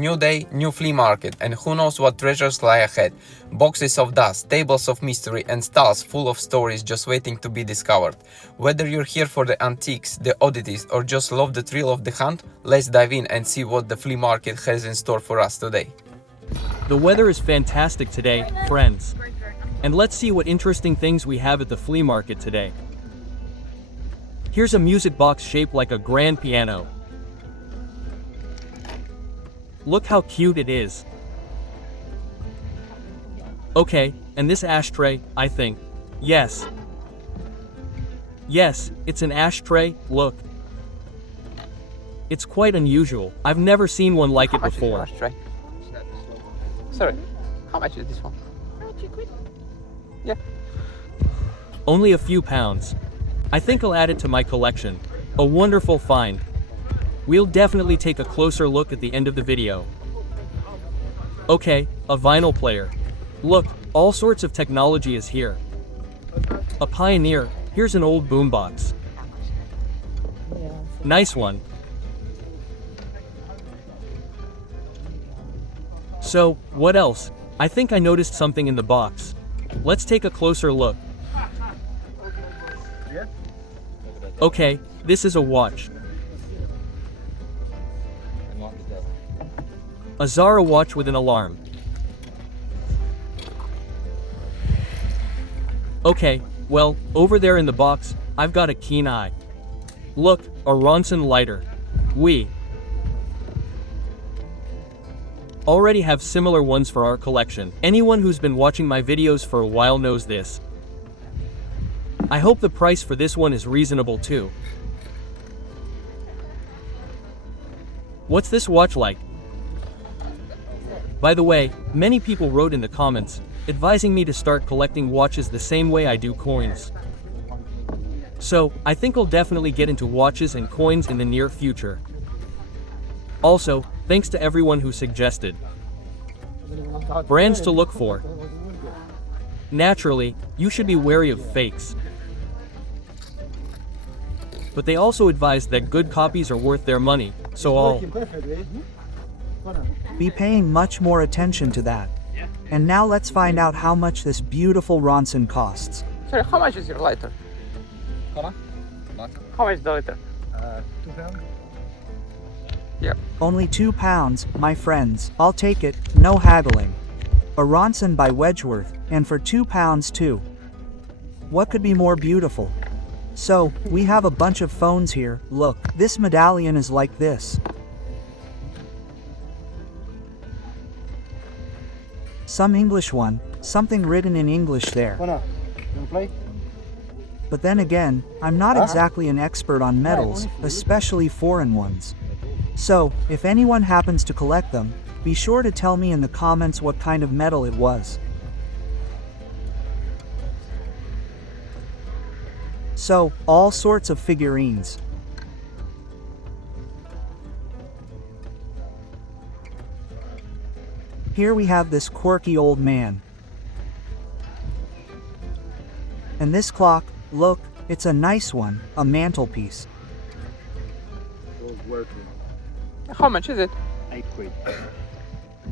New day, new flea market, and who knows what treasures lie ahead. Boxes of dust, tables of mystery, and stalls full of stories just waiting to be discovered. Whether you're here for the antiques, the oddities, or just love the thrill of the hunt, let's dive in and see what the flea market has in store for us today. The weather is fantastic today, friends. And let's see what interesting things we have at the flea market today. Here's a music box shaped like a grand piano. Look how cute it is. Okay, and this ashtray, I think. Yes. Yes, it's an ashtray, look. It's quite unusual. I've never seen one like it before. Sorry, how much is this one? Yeah. Only a few pounds. I think I'll add it to my collection. A wonderful find. We'll definitely take a closer look at the end of the video. Okay, a vinyl player. Look, all sorts of technology is here. A pioneer, here's an old boombox. Nice one. So, what else? I think I noticed something in the box. Let's take a closer look. Okay, this is a watch. A Zara watch with an alarm. Okay, well, over there in the box, I've got a keen eye. Look, a Ronson lighter. We already have similar ones for our collection. Anyone who's been watching my videos for a while knows this. I hope the price for this one is reasonable too. What's this watch like? By the way, many people wrote in the comments, advising me to start collecting watches the same way I do coins. So, I think I'll definitely get into watches and coins in the near future. Also, thanks to everyone who suggested brands to look for. Naturally, you should be wary of fakes. But they also advise that good copies are worth their money, so I'll be paying much more attention to that. And now let's find out how much this beautiful Ronson costs. Sorry, how much is your lighter? How much is the lighter? 2 pounds. Yeah. Only £2, my friends. I'll take it, no haggling. A Ronson by Wedgeworth, and for £2 too. What could be more beautiful? So, we have a bunch of phones here. Look, this medallion is like this. Some English one, something written in English there. But then again, I'm not exactly an expert on metals, especially foreign ones. So, if anyone happens to collect them, be sure to tell me in the comments what kind of metal it was. So, all sorts of figurines. Here we have this quirky old man. And this clock, look, it's a nice one, a mantelpiece. How much is it? 8 quid.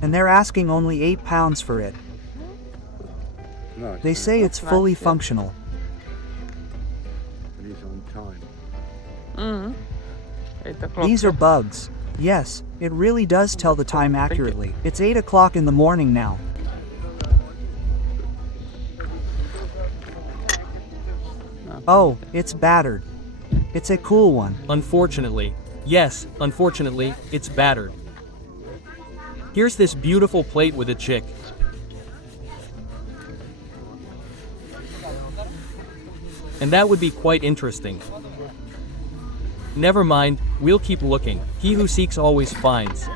And they're asking only £8 for it. No, They say it's fully functional. it is on time. Mm-hmm. 8 o'clock. These are bugs. Yes, it really does tell the time accurately. It's 8 o'clock in the morning now. Oh, it's battered. It's a cool one. Unfortunately. Yes, unfortunately, it's battered. Here's this beautiful plate with a chick. And that would be quite interesting. Never mind, we'll keep looking. He who seeks always finds.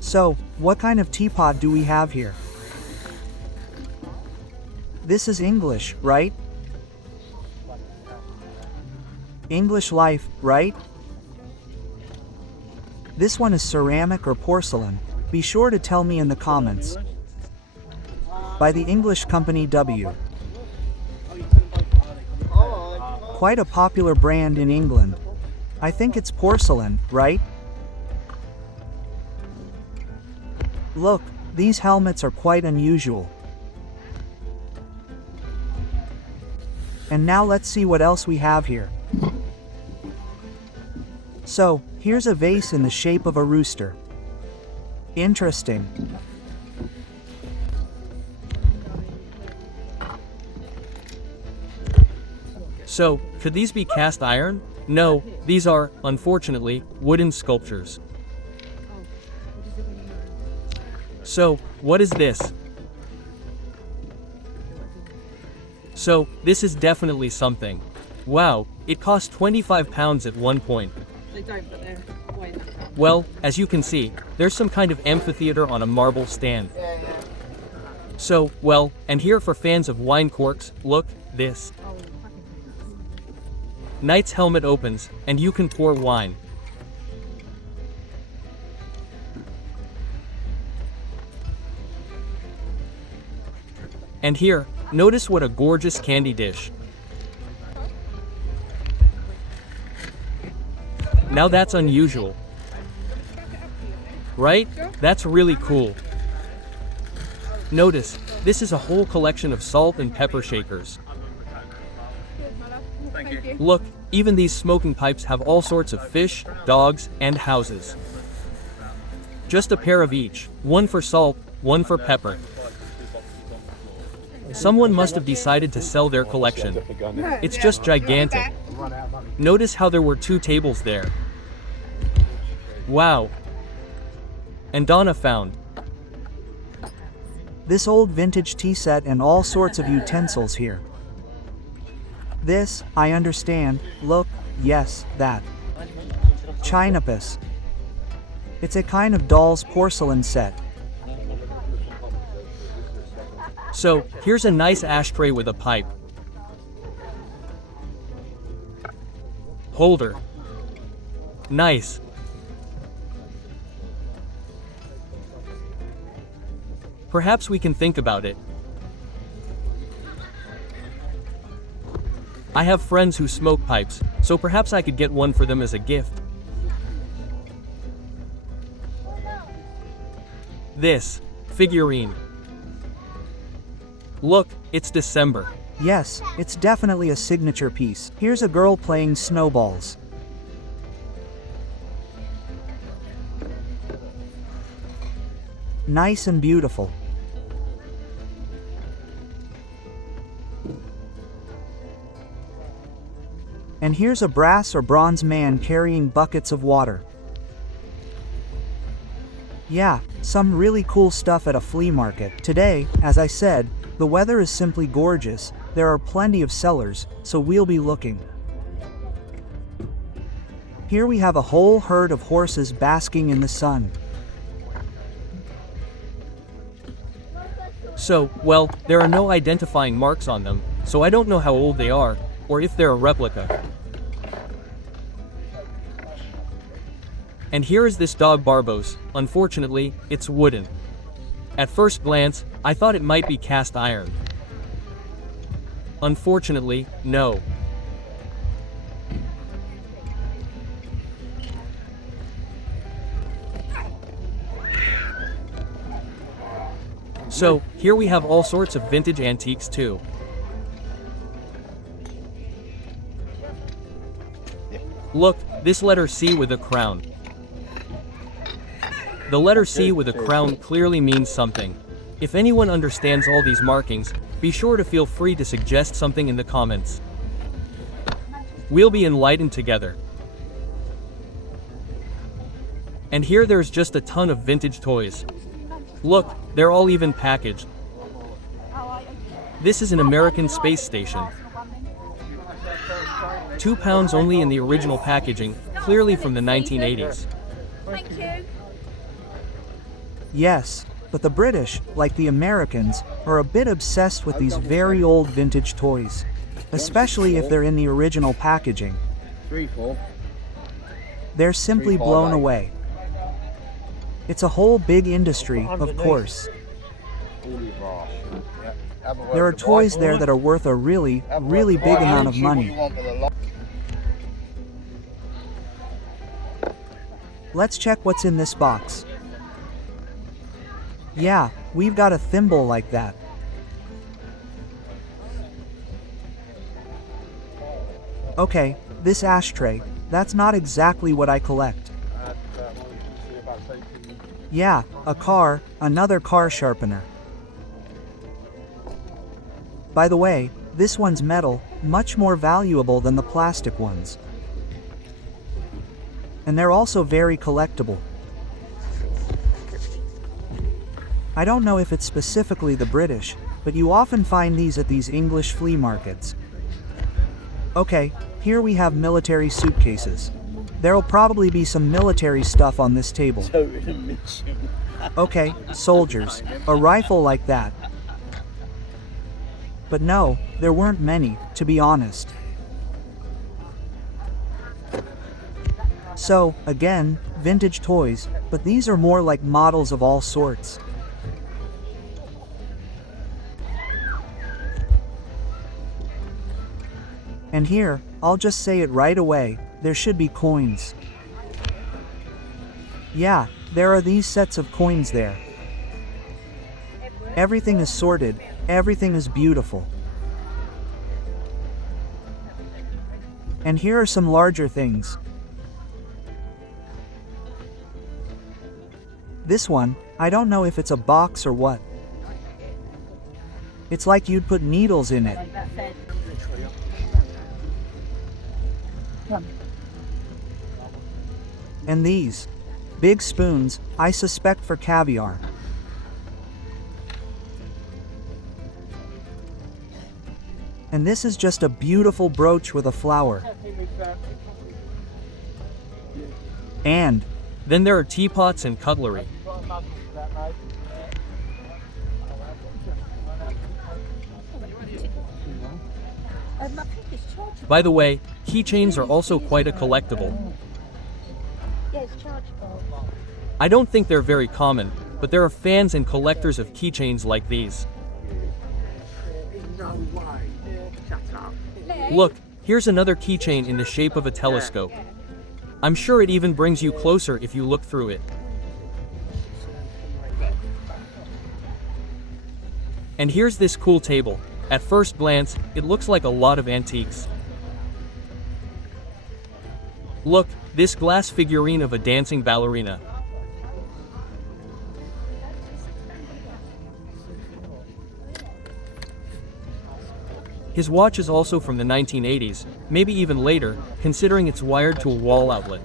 So, what kind of teapot do we have here? This is English, right? English life, right? This one is ceramic or porcelain. Be sure to tell me in the comments. By the English company W. Quite a popular brand in England. I think it's porcelain, right? Look, these helmets are quite unusual. And now let's see what else we have here. So, here's a vase in the shape of a rooster. Interesting. So, could these be cast iron? No, these are, unfortunately, wooden sculptures. So, what is this? So, this is definitely something. Wow, it cost £25 at one point. They don't, but they're way less. Well, as you can see, there's some kind of amphitheater on a marble stand. So, well, and here for fans of wine corks, look, this. Knight's helmet opens, and you can pour wine. And here, notice what a gorgeous candy dish. Now that's unusual. Right? That's really cool. Notice, this is a whole collection of salt and pepper shakers. Look, even these smoking pipes have all sorts of fish, dogs, and houses. Just a pair of each, one for salt, one for pepper. Someone must have decided to sell their collection. It's just gigantic. Notice how there were 2 tables there. Wow. And Donna found this old vintage tea set and all sorts of utensils here. This, I understand, look, yes, that. Chinapus. It's a kind of doll's porcelain set. So, here's a nice ashtray with a pipe holder. Nice. Perhaps we can think about it. I have friends who smoke pipes, so perhaps I could get one for them as a gift. This figurine. Look, it's December. Yes, it's definitely a signature piece. Here's a girl playing snowballs. Nice and beautiful. And here's a brass or bronze man carrying buckets of water. Yeah, some really cool stuff at a flea market. Today, as I said, the weather is simply gorgeous. There are plenty of sellers, so we'll be looking. Here we have a whole herd of horses basking in the sun. So, well, there are no identifying marks on them, so I don't know how old they are, or if they're a replica. And here is this dog Barbos. Unfortunately, it's wooden. At first glance, I thought it might be cast iron. Unfortunately, no. So, here we have all sorts of vintage antiques too. Look, this letter C with a crown. The letter C with a crown clearly means something. If anyone understands all these markings, be sure to feel free to suggest something in the comments. We'll be enlightened together. And here there's just a ton of vintage toys. Look, they're all even packaged. This is an American space station. £2 only in the original packaging, clearly from the 1980s. Thank you. Yes, but the British, like the Americans, are a bit obsessed with these very old vintage toys. Especially if they're in the original packaging. 3, 4. They're simply blown away. It's a whole big industry, of course. There are toys there that are worth a really, really big amount of money. Let's check what's in this box. Yeah, we've got a thimble like that. Okay, this ashtray, that's not exactly what I collect. Yeah, a car, another car sharpener. By the way, this one's metal, much more valuable than the plastic ones. And they're also very collectible. I don't know if it's specifically the British, but you often find these at these English flea markets. Okay, here we have military suitcases. There'll probably be some military stuff on this table. Okay, soldiers, a rifle like that. But no, there weren't many, to be honest. So, again, vintage toys, but these are more like models of all sorts. And here, I'll just say it right away, there should be coins. Yeah, there are these sets of coins there. Everything is sorted, everything is beautiful. And here are some larger things. This one, I don't know if it's a box or what. It's like you'd put needles in it. And these big spoons, I suspect for caviar. And this is just a beautiful brooch with a flower. And Then there are teapots and cutlery. By the way, keychains are also quite a collectible. I don't think they're very common, but there are fans and collectors of keychains like these. Look, here's another keychain in the shape of a telescope. I'm sure it even brings you closer if you look through it. And here's this cool table. At first glance, it looks like a lot of antiques. Look, this glass figurine of a dancing ballerina. His watch is also from the 1980s, maybe even later, considering it's wired to a wall outlet.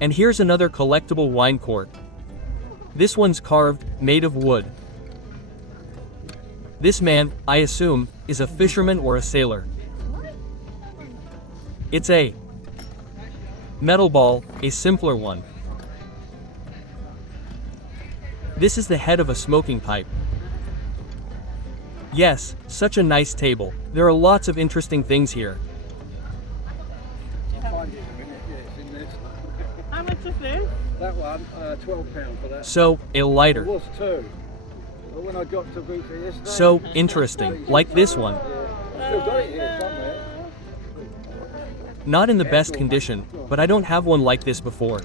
And here's another collectible wine cork. This one's carved, made of wood. This man, I assume, is a fisherman or a sailor. It's a metal ball, a simpler one. This is the head of a smoking pipe. Yes, such a nice table. There are lots of interesting things here. How much is this? That one, £12 for that. So, a lighter. It was two. But when I got to Booty yesterday, So interesting, like this one. I've still got it here somewhere. Not in the best condition, but I don't have one like this before.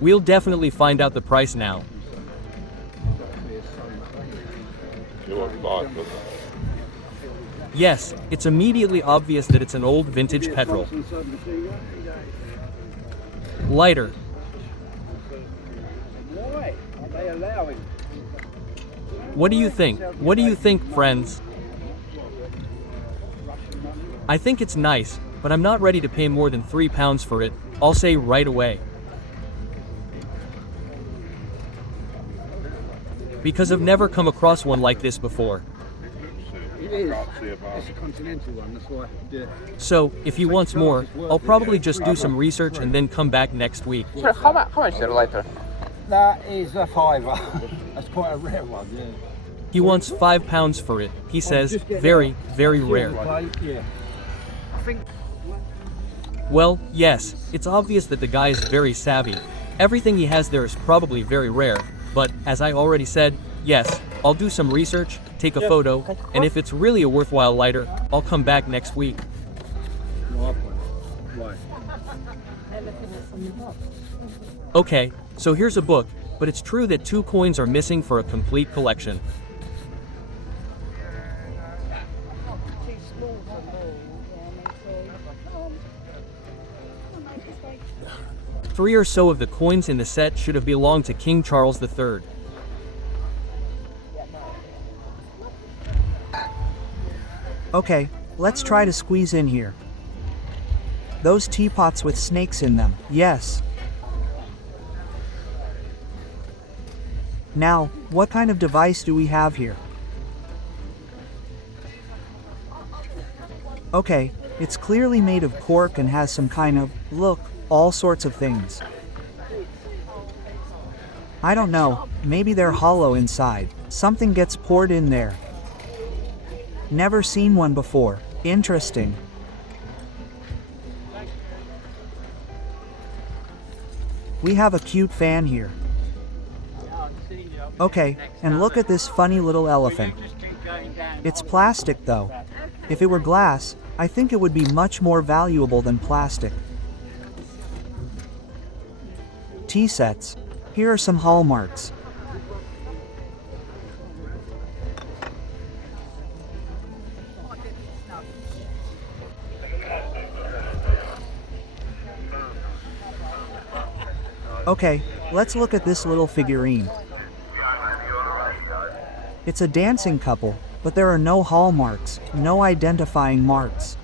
We'll definitely find out the price now. Yes, it's immediately obvious that it's an old vintage petrol. Lighter. Why are they allowing? What do you think? What do you think, friends? I think it's nice, but I'm not ready to pay more than £3 for it, I'll say right away. Because I've never come across one like this before. It is. It's a continental one, that's why. Yeah. So, if he wants more, I'll probably just do some research and then come back next week. Sir, how much is the lighter? That is a fiver. That's quite a rare one, yeah. He wants £5 for it. He says, very, very rare. Yeah. Well, yes, it's obvious that the guy is very savvy. Everything he has there is probably very rare, but, as I already said, yes, I'll do some research, take a photo, and if it's really a worthwhile lighter, I'll come back next week. No, I've got it. Why? Everything that's on the box. Okay, so here's a book, but it's true that 2 coins are missing for a complete collection. Too small for me. Yeah, me too. 3 or so of the coins in the set should have belonged to King Charles III. Okay, let's try to squeeze in here. Those teapots with snakes in them, yes. Now, what kind of device do we have here? Okay, it's clearly made of cork and has some kind of, look, all sorts of things. I don't know, maybe they're hollow inside. Something gets poured in there. Never seen one before. Interesting. We have a cute fan here. Okay, and look at this funny little elephant. It's plastic though. If it were glass, I think it would be much more valuable than plastic. Tea sets. Here are some hallmarks. Okay, let's look at this little figurine. It's a dancing couple, but there are no hallmarks, no identifying marks.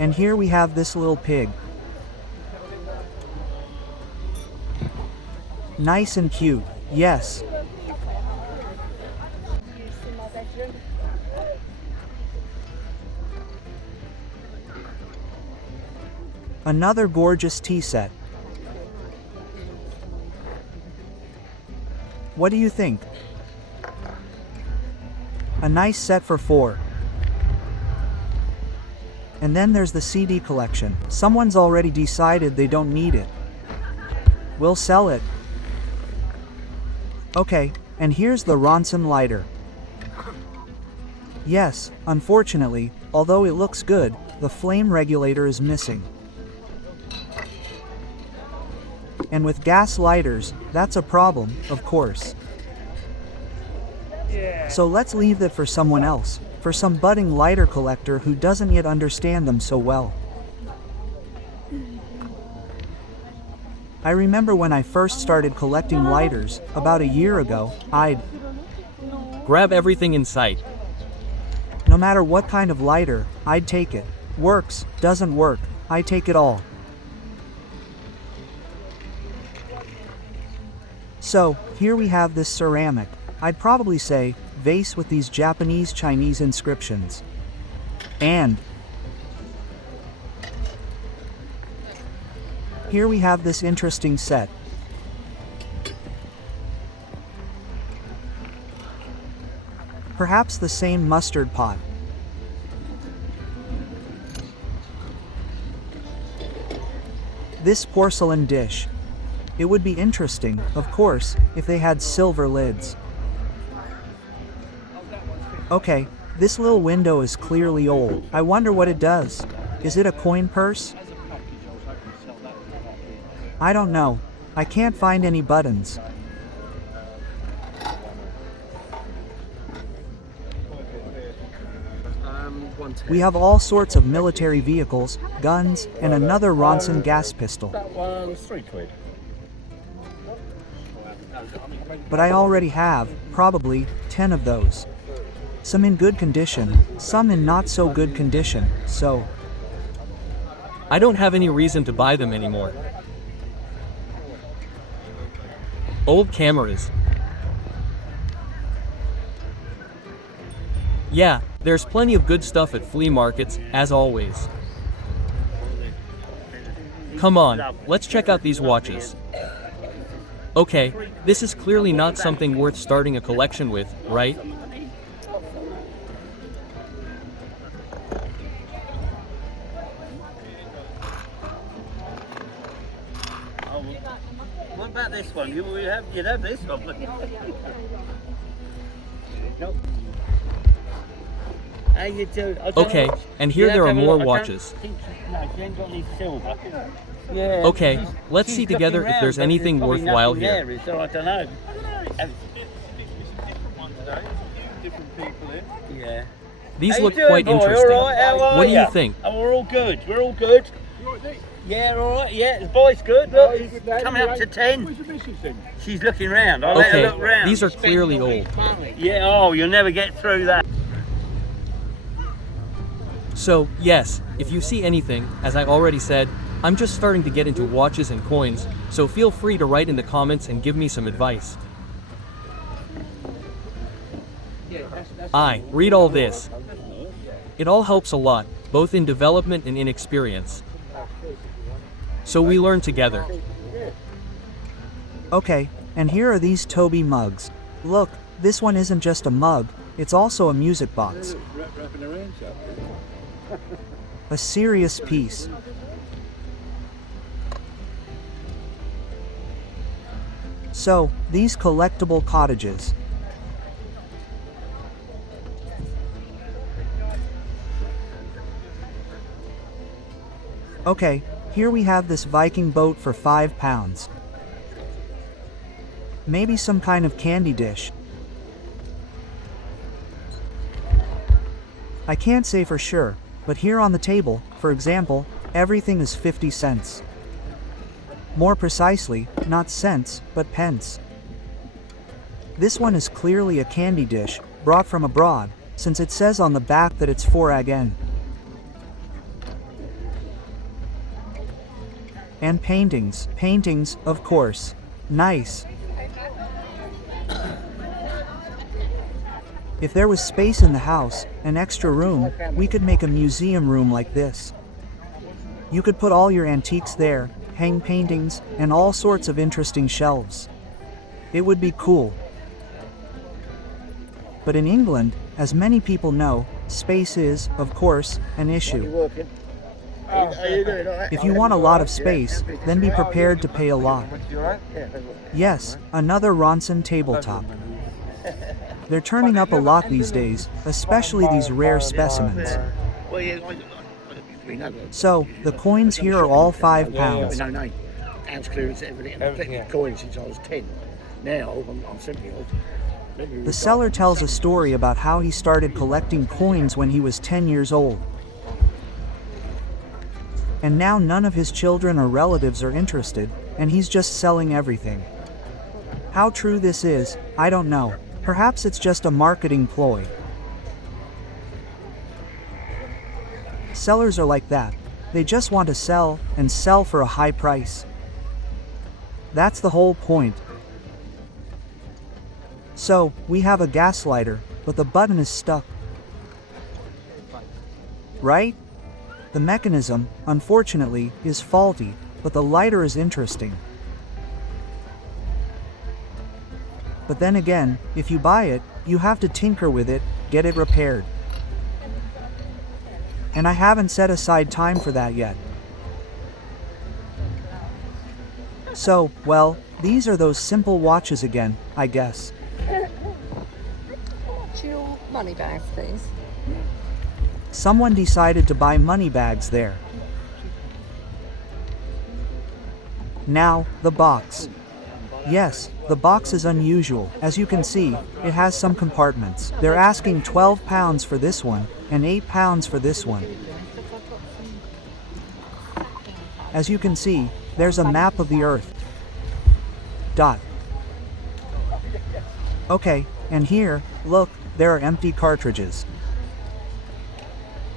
And here we have this little pig. Nice and cute, yes. Another gorgeous tea set. What do you think? A nice set for 4. And then there's the CD collection. Someone's already decided they don't need it. We'll sell it. Okay, and here's the Ronson lighter. Yes, unfortunately, although it looks good, the flame regulator is missing. And with gas lighters, that's a problem, of course. So let's leave that for someone else, for some budding lighter collector who doesn't yet understand them so well. I remember when I first started collecting lighters, about a year ago, I'd Grab everything in sight. no matter what kind of lighter, I'd take it. Works, doesn't work, I take it all. So, here we have this ceramic, I'd probably say, vase with these Japanese-Chinese inscriptions. And here we have this interesting set. Perhaps the same mustard pot. This porcelain dish. It would be interesting, of course, if they had silver lids. Okay, this little window is clearly old. I wonder what it does. Is it a coin purse? I don't know. I can't find any buttons. We have all sorts of military vehicles, guns, and another Ronson gas pistol. That one's £3. But I already have, probably, 10 of those. Some in good condition, some in not so good condition, so I don't have any reason to buy them anymore. Old cameras. Yeah, there's plenty of good stuff at flea markets, as always. Come on, let's check out these watches. Okay, this is clearly not something worth starting a collection with, right? What about this one? You'd have this one. How you do? I don't Okay, know. and here You have there to are have a more look. I don't watches. think no, she ain't got any silver. Yeah. Okay, she's- let's she's see together looking if there's round, but anything probably worthwhile nothing here. there is, so I don't know. Yeah. These How look you doing, quite boy? interesting. All right? How are What do ya? you think? Oh, we're all good. We're all good. Yeah, all right. Yeah, the boy's good. Look, he's coming up to 10. She's looking round. I'll let her Okay, look round. these are clearly old. Yeah. Oh, you'll never get through that. So, yes, if you see anything, as I already said, I'm just starting to get into watches and coins, so feel free to write in the comments and give me some advice. Read all this. It all helps a lot, both in development and in experience. So we learn together. Okay, and here are these Toby mugs. Look, this one isn't just a mug, it's also a music box. A serious piece. So, these collectible cottages. Okay, here we have this Viking boat for £5. Maybe some kind of candy dish. I can't say for sure, but here on the table, for example, everything is 50 cents. More precisely, not cents, but pence. This one is clearly a candy dish, brought from abroad, since it says on the back that it's for again. And paintings, of course. Nice. If there was space in the house, an extra room, we could make a museum room like this. You could put all your antiques there, hang paintings, and all sorts of interesting shelves. It would be cool. But in England, as many people know, space is, of course, an issue. If you want a lot of space, then be prepared to pay a lot. Yes, another Ronson tabletop. They're turning up a lot these days, especially these rare specimens. So, the coins here are all £5. No. House clearance, everything. I've collected coins since I was 10. Now, I'm simply old. The seller tells a story about how he started collecting coins when he was 10 years old. And now none of his children or relatives are interested, and he's just selling everything. How true this is, I don't know. Perhaps it's just a marketing ploy. Sellers are like that. They just want to sell, and sell for a high price. That's the whole point. So, we have a gas lighter, but the button is stuck. Right? The mechanism, unfortunately, is faulty, but the lighter is interesting. But then again, if you buy it, you have to tinker with it, get it repaired. And I haven't set aside time for that yet. So, well, these are those simple watches again, I guess. What's your money bags, please? Someone decided to buy money bags there. Now, the box. Yes, the box is unusual. As you can see, it has some compartments. They're asking £12 for this one, and £8 for this one. As you can see, there's a map of the Earth. Okay, and here, look, there are empty cartridges.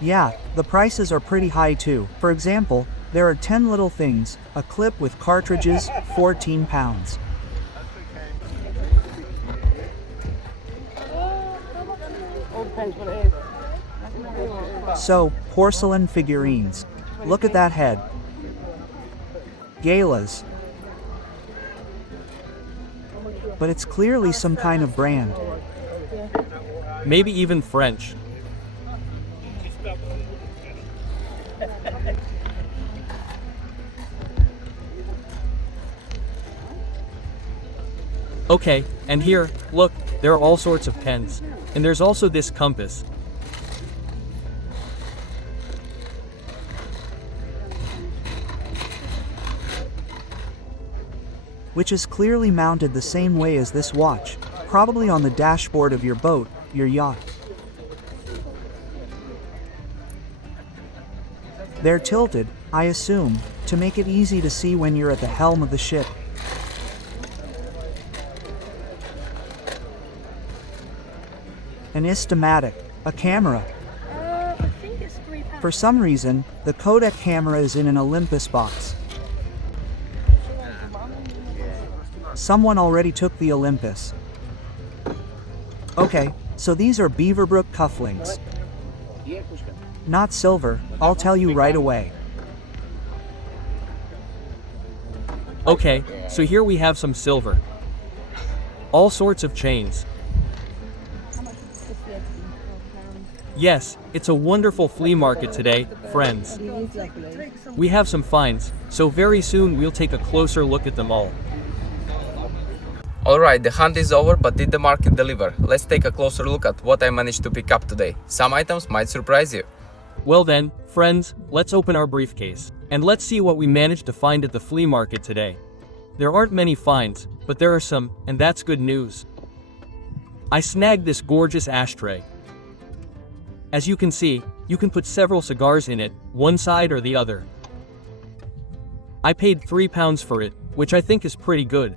Yeah, the prices are pretty high too. For example, there are 10 little things, a clip with cartridges, £14. So, porcelain figurines. Look at that head. Galas. But it's clearly some kind of brand. Maybe even French. Okay, and here, look, there are all sorts of pens. And there's also this compass. which is clearly mounted the same way as this watch, probably on the dashboard of your boat, your yacht. They're tilted, I assume, to make it easy to see when you're at the helm of the ship. An istomatic, a camera. I think it's £3. For some reason, the Kodak camera is in an Olympus box. Someone already took the Olympus. Okay, so these are Beaverbrook cufflinks. Not silver, I'll tell you right away. Okay, so here we have some silver. All sorts of chains. Yes, it's a wonderful flea market today, friends. We have some finds, so very soon we'll take a closer look at them all. Alright, the hunt is over, but did the market deliver? Let's take a closer look at what I managed to pick up today. Some items might surprise you. Well then, friends, let's open our briefcase, and let's see what we managed to find at the flea market today. There aren't many finds, but there are some, and that's good news. I snagged this gorgeous ashtray. As you can see, you can put several cigars in it, one side or the other. I paid £3 for it, which I think is pretty good.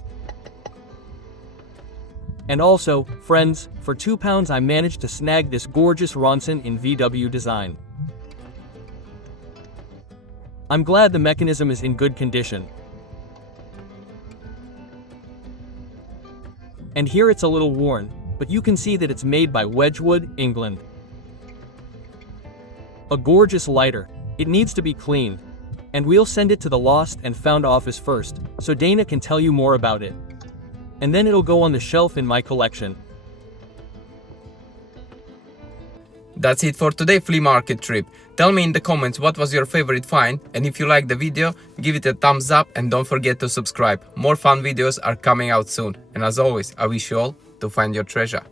And also, friends, for £2 I managed to snag this gorgeous Ronson in VW design. I'm glad the mechanism is in good condition. And here it's a little worn, but you can see that it's made by Wedgwood, England. A gorgeous lighter, it needs to be cleaned. And we'll send it to the lost and found office first, so Dana can tell you more about it. And then it'll go on the shelf in my collection. That's it for today's flea market trip. Tell me in the comments what was your favorite find, and if you liked the video, give it a thumbs up and don't forget to subscribe. More fun videos are coming out soon, and as always, I wish you all to find your treasure.